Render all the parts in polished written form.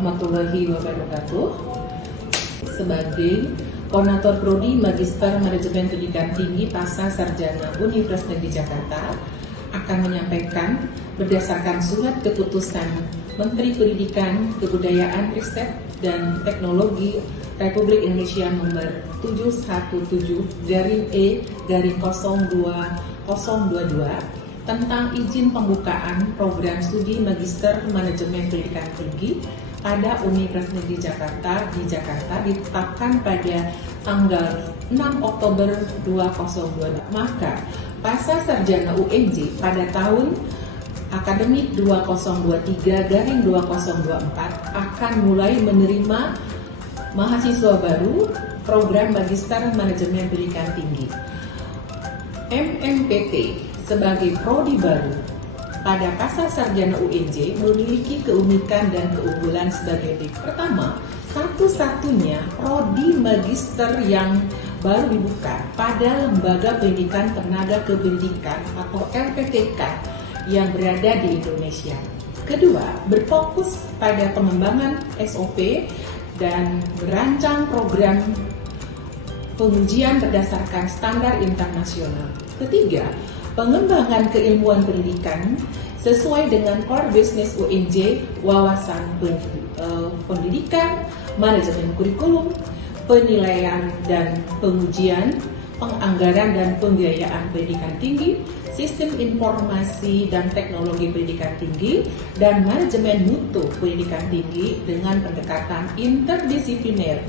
warahmatullahi wabarakatuh. Sebagai Koordinator Prodi Magister Manajemen Pendidikan Tinggi Pasca Sarjana Universitas Negeri Jakarta akan menyampaikan berdasarkan surat keputusan Menteri Pendidikan, Kebudayaan, Riset, dan Teknologi Republik Indonesia nomor 717-E-02022 tentang izin pembukaan program studi Magister Manajemen Pendidikan Tinggi pada Universitas Negeri Jakarta di Jakarta ditetapkan pada tanggal 6 Oktober 2022. Maka pasca sarjana UNJ pada tahun akademik 2023-2024 akan mulai menerima mahasiswa baru program Magister Manajemen Pendidikan Tinggi MMPT sebagai prodi baru pada pasca sarjana UNJ memiliki keunikan dan keunggulan sebagai berikut. Pertama, satu-satunya prodi magister yang baru dibuka pada Lembaga Pendidikan Tenaga Kependidikan atau LPTK yang berada di Indonesia. Kedua, berfokus pada pengembangan SOP dan merancang program pengujian berdasarkan standar internasional. Ketiga, pengembangan keilmuan pendidikan sesuai dengan core business UNJ, wawasan pendidikan, manajemen kurikulum, penilaian dan pengujian, penganggaran dan pembiayaan pendidikan tinggi, sistem informasi dan teknologi pendidikan tinggi, dan manajemen mutu pendidikan tinggi dengan pendekatan interdisipliner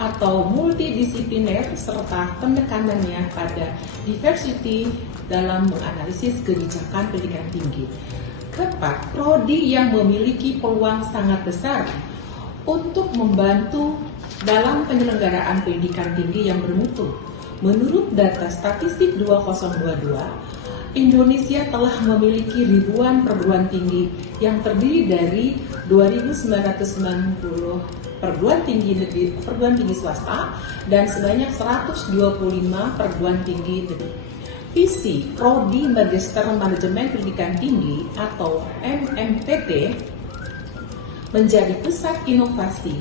atau multidisipliner serta penekanannya pada diversity dalam menganalisis kebijakan pendidikan tinggi. Keempat, prodi yang memiliki peluang sangat besar untuk membantu dalam penyelenggaraan pendidikan tinggi yang bermutu. Menurut data statistik 2022, Indonesia telah memiliki ribuan perguruan tinggi yang terdiri dari 2.990 perguruan tinggi swasta dan sebanyak 125 perguruan tinggi negeri. Visi Prodi Magister Manajemen Pendidikan Tinggi atau MMPT menjadi pusat inovasi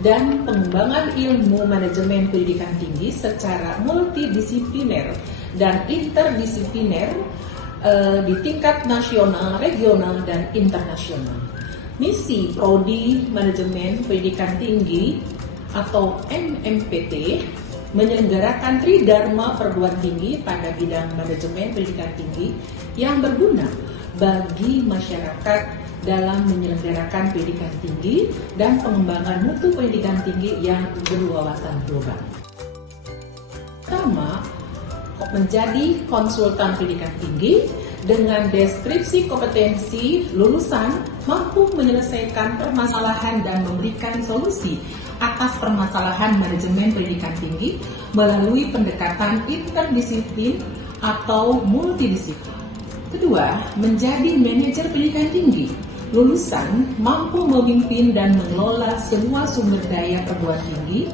dan pengembangan ilmu manajemen pendidikan tinggi secara multidisipliner dan interdisipliner di tingkat nasional, regional, dan internasional. Misi Prodi Manajemen Pendidikan Tinggi atau MMPT menyelenggarakan tridharma perguruan tinggi pada bidang manajemen pendidikan tinggi yang berguna bagi masyarakat dalam menyelenggarakan pendidikan tinggi dan pengembangan mutu pendidikan tinggi yang berwawasan global. Pertama, menjadi konsultan pendidikan tinggi dengan deskripsi kompetensi lulusan mampu menyelesaikan permasalahan dan memberikan solusi atas permasalahan manajemen pendidikan tinggi melalui pendekatan interdisiplin atau multidisiplin. Kedua, menjadi manajer pendidikan tinggi. Lulusan mampu memimpin dan mengelola semua sumber daya perguruan tinggi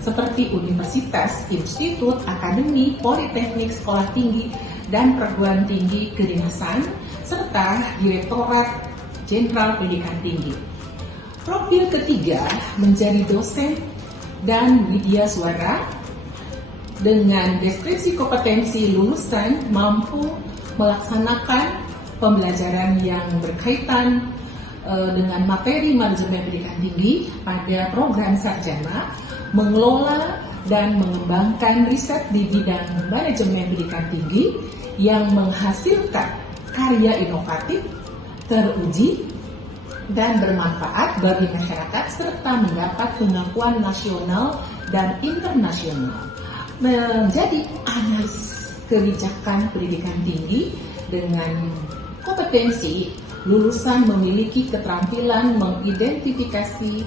seperti universitas, institut, akademi, politeknik, sekolah tinggi, dan perguruan tinggi kedinasan, serta Direktorat Jenderal Pendidikan Tinggi. Profil ketiga, menjadi dosen dan widya suara. Dengan deskripsi kompetensi lulusan mampu melaksanakan pembelajaran yang berkaitan dengan materi manajemen pendidikan tinggi pada program sarjana, mengelola dan mengembangkan riset di bidang manajemen pendidikan tinggi yang menghasilkan karya inovatif, teruji, dan bermanfaat bagi masyarakat serta mendapat pengakuan nasional dan internasional. Menjadi analis kebijakan pendidikan tinggi dengan kompetensi, lulusan memiliki keterampilan mengidentifikasi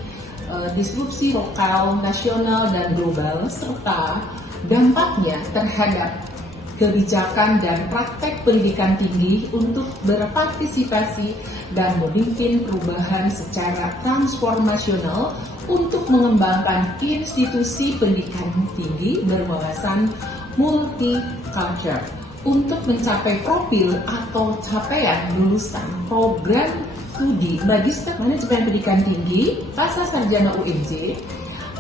disrupsi lokal, nasional, dan global serta dampaknya terhadap kebijakan dan praktek pendidikan tinggi untuk berpartisipasi dan memimpin perubahan secara transformasional untuk mengembangkan institusi pendidikan tinggi berwawasan multicultural untuk mencapai profil atau capaian lulusan program studi Magister Manajemen Pendidikan Tinggi Pasca Sarjana UNJ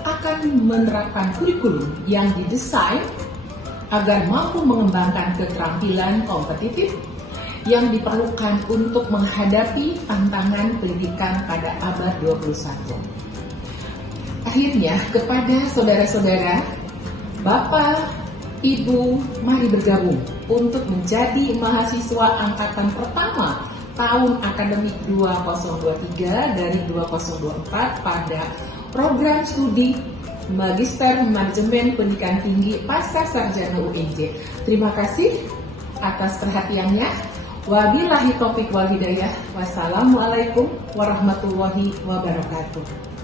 akan menerapkan kurikulum yang didesain agar mampu mengembangkan keterampilan kompetitif yang diperlukan untuk menghadapi tantangan pendidikan pada abad 21. Akhirnya, kepada saudara-saudara, Bapak, Ibu, mari bergabung untuk menjadi mahasiswa angkatan pertama tahun akademik 2023 dari 2024 pada program studi Magister Manajemen Pendidikan Tinggi Pasca Sarjana UNJ. Terima kasih atas perhatiannya. Wabillahi taufiq wal hidayah. Wassalamualaikum warahmatullahi wabarakatuh.